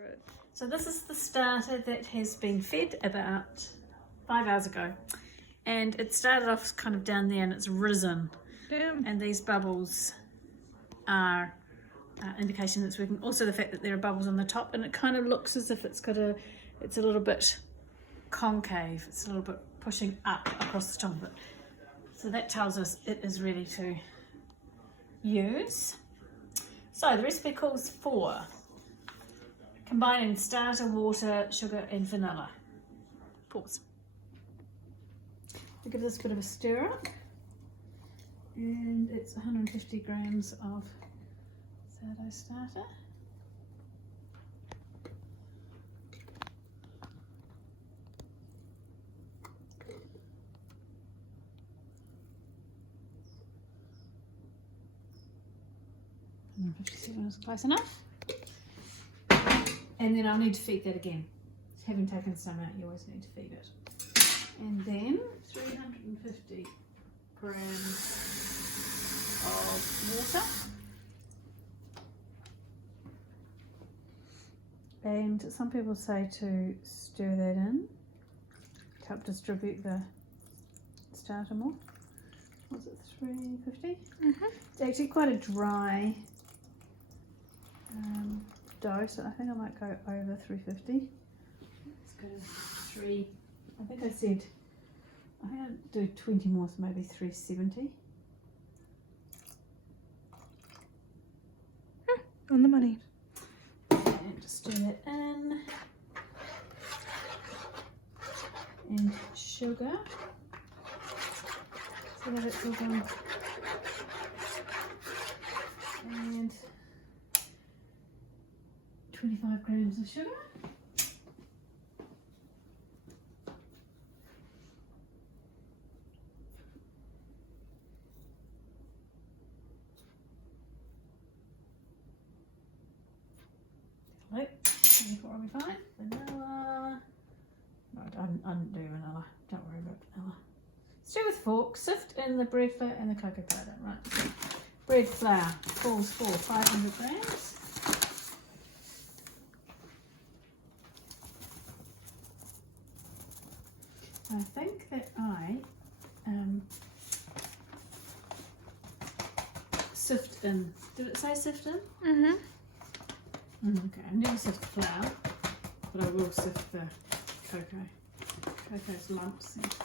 through. So this is the starter that has been fed about 5 hours ago, and it started off kind of down there and it's risen. Damn. And these bubbles are indication that it's working. Also the fact that there are bubbles on the top, and it kind of looks as if it's a little bit concave. It's a little bit pushing up across the top of it. So that tells us it is ready to use. So the recipe calls for combining starter, water, sugar and vanilla. Pause. We give this a bit of a stir up, and it's 150 grams of sourdough starter. Is close enough. And then I'll need to feed that again. Having taken some out, you always need to feed it. And then 350 grams of water. And some people say to stir that in to help distribute the starter more. Was it 350? Mm-hmm. It's actually quite a dry dough, so I think I might go over 350. Let's go to 3. I think I'll do 20 more, so maybe 370. On the money. And just stir that in. And sugar. So that it's all gone. And 25 grams of sugar. Right, 24 will be fine. Vanilla. No, I didn't do vanilla. Don't worry about vanilla. Stir with fork, sift in the bread flour and the cocoa powder. Right. Bread flour calls for 500 grams. I think that I sift in. Did it say sift in? Mm-hmm. Okay, I never sift flour, but I will sift the cocoa. Cocoa's lumps seem to be.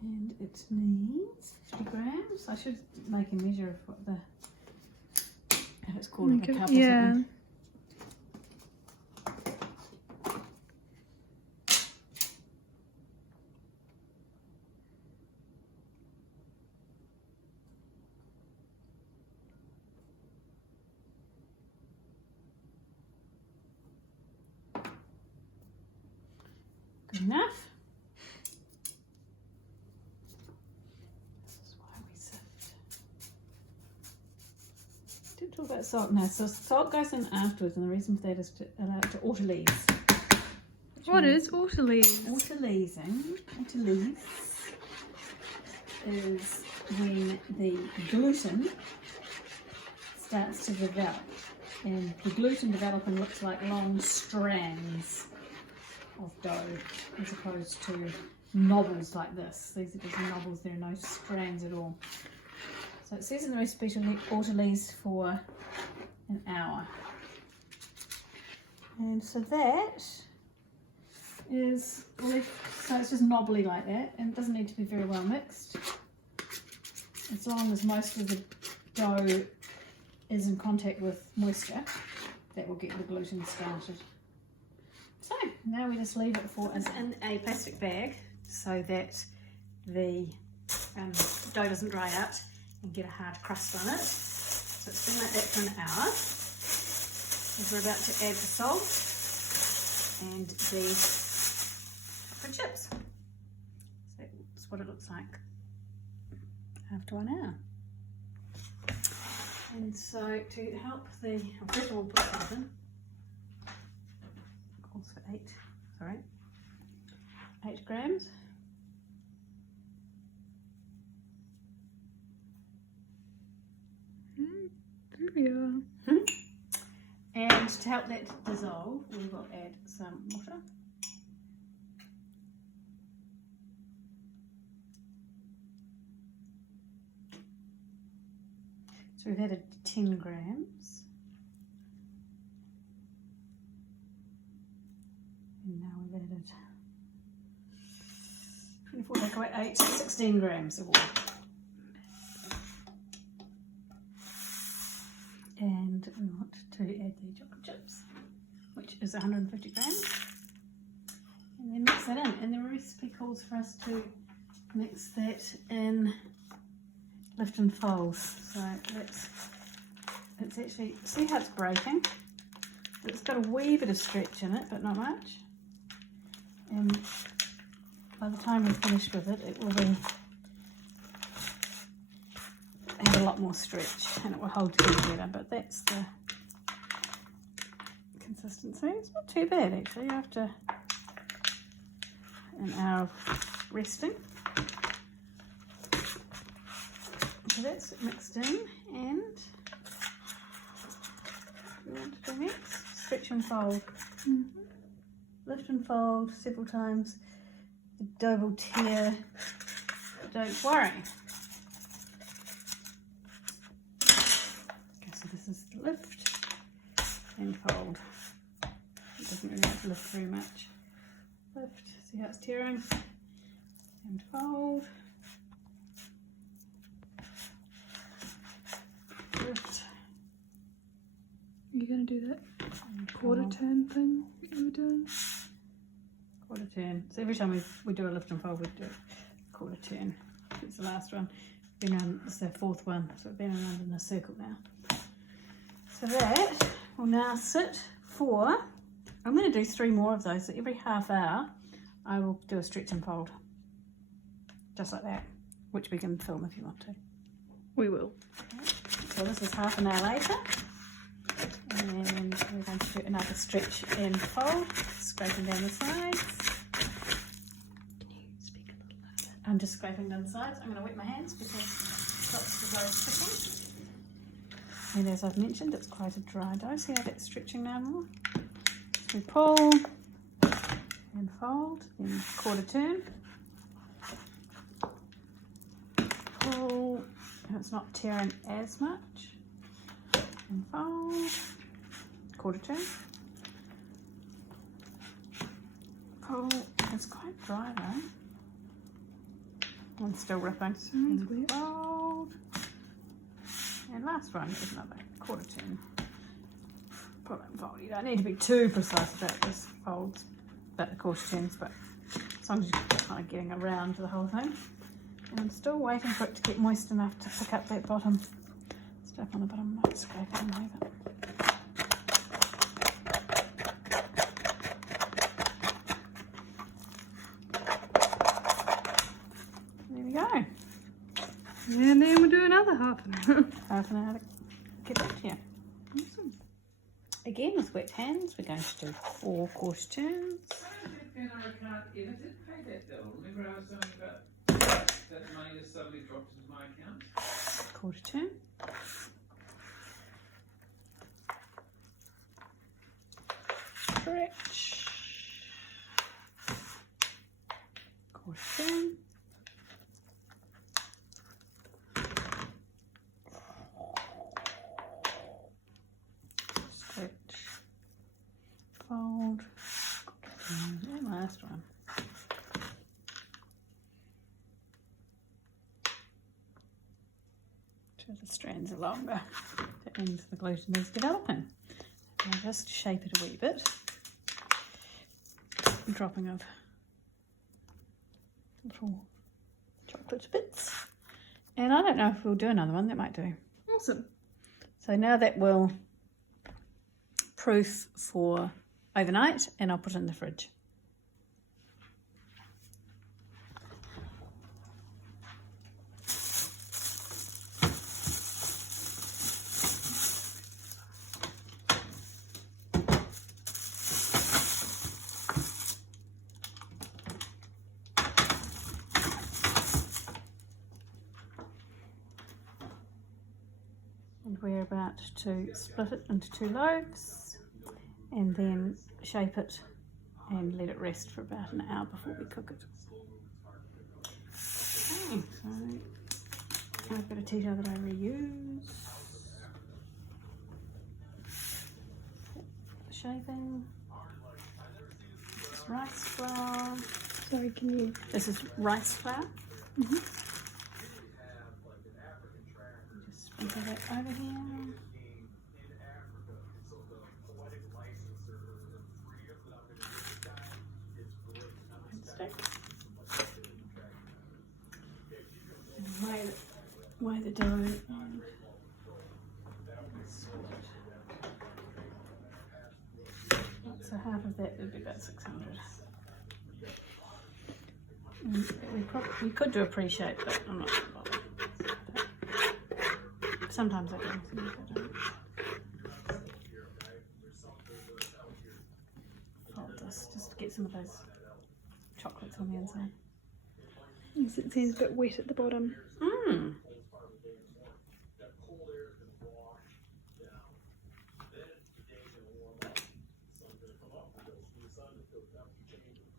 And it needs 50 grams. I should make a measure of what it's called, like a cup or yeah. something. Good enough. Didn't talk about salt now. So salt goes in afterwards, and the reason for that is to allow it to autolyse. What is autolyse? Autolysing is when the gluten starts to develop, and the gluten developing looks like long strands of dough as opposed to knobbles like this. These are just knobbles, there are no strands at all. So it says in the recipe to autolyse for an hour. And so that is, so it's just knobbly like that, and it doesn't need to be very well mixed. As long as most of the dough is in contact with moisture, that will get the gluten started. So now we just leave it for, it's in a plastic bag so that the dough doesn't dry out and get a hard crust on it. So it's been like that for an hour. And we're about to add the salt and the chocolate chips. So that's what it looks like after 1 hour. And so to help the, first of all, put it in. calls for 8, sorry, 8 grams. There we are. And to help that dissolve, we will add some water. So we've added 10 grams. And now we've added 24, take away 8, 16 grams of water. And we want to add the chocolate chips, which is 150 grams. And then mix that in. And the recipe calls for us to mix that in lift and fold. So it's actually, see how it's breaking? It's got a wee bit of stretch in it, but not much. And by the time we're finished with it, it will be have a lot more stretch and it will hold together better, but that's the consistency. It's not too bad actually after an hour of resting. So that's mixed in, and we want to do next, stretch and fold. Lift and fold several times. The dough will tear, but don't worry. So this is lift and fold. It doesn't really have to lift very much. Lift, see how it's tearing, and fold. Lift. Are you going to do that quarter turn thing that you were doing? Quarter turn. So every time we do a lift and fold, we do a quarter turn. It's the last one. Been on, it's the fourth one, so we've been around in a circle now. So that will now sit for, I'm going to do 3 more of those. So every half hour I will do a stretch and fold. Just like that, which we can film if you want to. We will. Okay. So this is half an hour later. And we're going to do another stretch and fold, scraping down the sides. Can you speak a little louder? I'm just scraping down the sides. I'm going to wet my hands because it stops the dough sticking. And as I've mentioned, it's quite a dry dough. See how that's stretching now more? So we pull and fold, then quarter turn. Pull, and it's not tearing as much. And fold, quarter turn. Pull, it's quite dry though. And still ripping. Sounds weird. Fold. And last one is another quarter turn. Pull and fold. You don't need to be too precise about this folds, about the quarter turns, but as long as you're kind of getting around to the whole thing. And I'm still waiting for it to get moist enough to pick up that bottom stuff on the bottom. I might scrape it and leave it. There we go. And then we'll do another half an hour. Half an hour to get back to you. Awesome. Again, with wet hands, we're going to do 4 quarter turns. I can't edit it. Pay that bill. Remember I was saying about that money just suddenly dropped into my account? Quarter turn. Stretch. Quarter turn. Stretch. Fold. And last one. So the strands are longer. That means the gluten is developing. I'll just shape it a wee bit. Dropping of little chocolate bits. And I don't know if we'll do another one, that might do. Awesome. So now that will proof for overnight, and I'll put it in the fridge. And we're about to split it into 2 loaves and then shape it and let it rest for about an hour before we cook it. Okay, so I've got a tea towel that I reuse for the shaping. This is rice flour. Sorry, can you? This is rice flour. Mm-hmm. Just sprinkle that over here. And weigh the dough and sort it. So half of that would be about 600. We could do a pre-shape, but I'm not going to bother. Sometimes I do, sometimes I don't. Fold this just to get some of those chocolates on the inside. Yes, it seems a bit wet at the bottom. Mmm.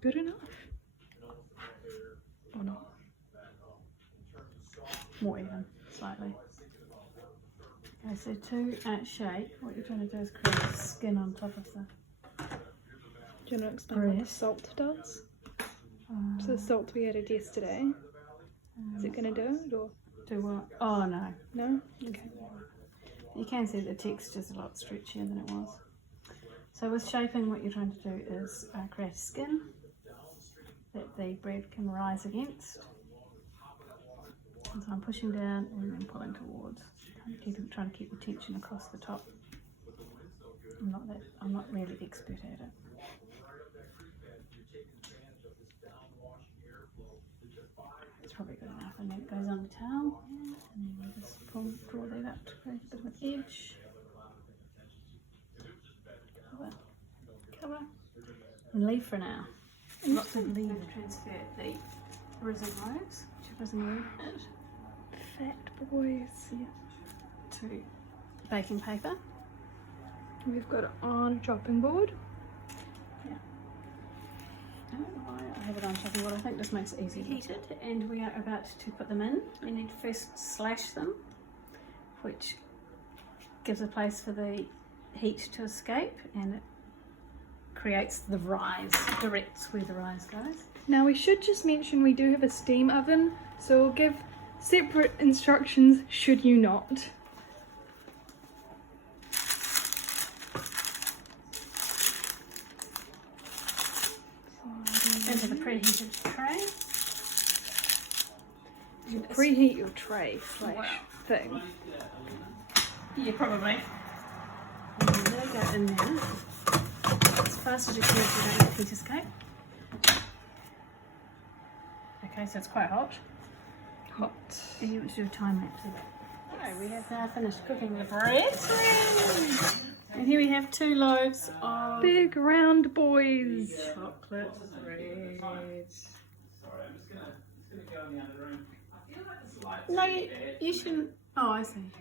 Good enough? Or not? More even, slightly. Okay, so to shape, what you're trying to do is create a skin on top of the Do you want to explain what the breast. salt does? So the salt we added yesterday, is it going to do it or do what? Oh no. no? Okay. You can see the texture's a lot stretchier than it was. So with shaping, what you're trying to do is create a skin that the bread can rise against. And so I'm pushing down and then pulling towards, trying to keep the tension across the top. I'm not really expert at it. It's probably good enough, and then it goes on the towel, and then you just draw that up to create a bit of an edge. Cover, and leave for now. Lots of leave. Transfer the risen loaves, which have risen a bit. Fat boys. Yeah. To baking paper. We've got it on a chopping board. Yeah. I don't know why I have it on chopping board. I think this makes it easy. Heated, and we are about to put them in. We need to first slash them, which gives a place for the heat to escape, and it creates the rise, directs where the rise goes. Now we should just mention we do have a steam oven, so we'll give separate instructions should you not. Into the preheated tray. You preheat your tray slash thing. Yeah, probably. And then they'll go in there as fast as you can so you don't let heat escape. Okay, so it's quite hot. Hot. And you want to do a time lapse of it. Okay, we have now finished cooking the bread. And here we have 2 loaves of Big round boys. chocolate bread. Sorry, I'm just gonna go in the other room. I feel like this light's No, really bad. you shouldn't. Oh, I see.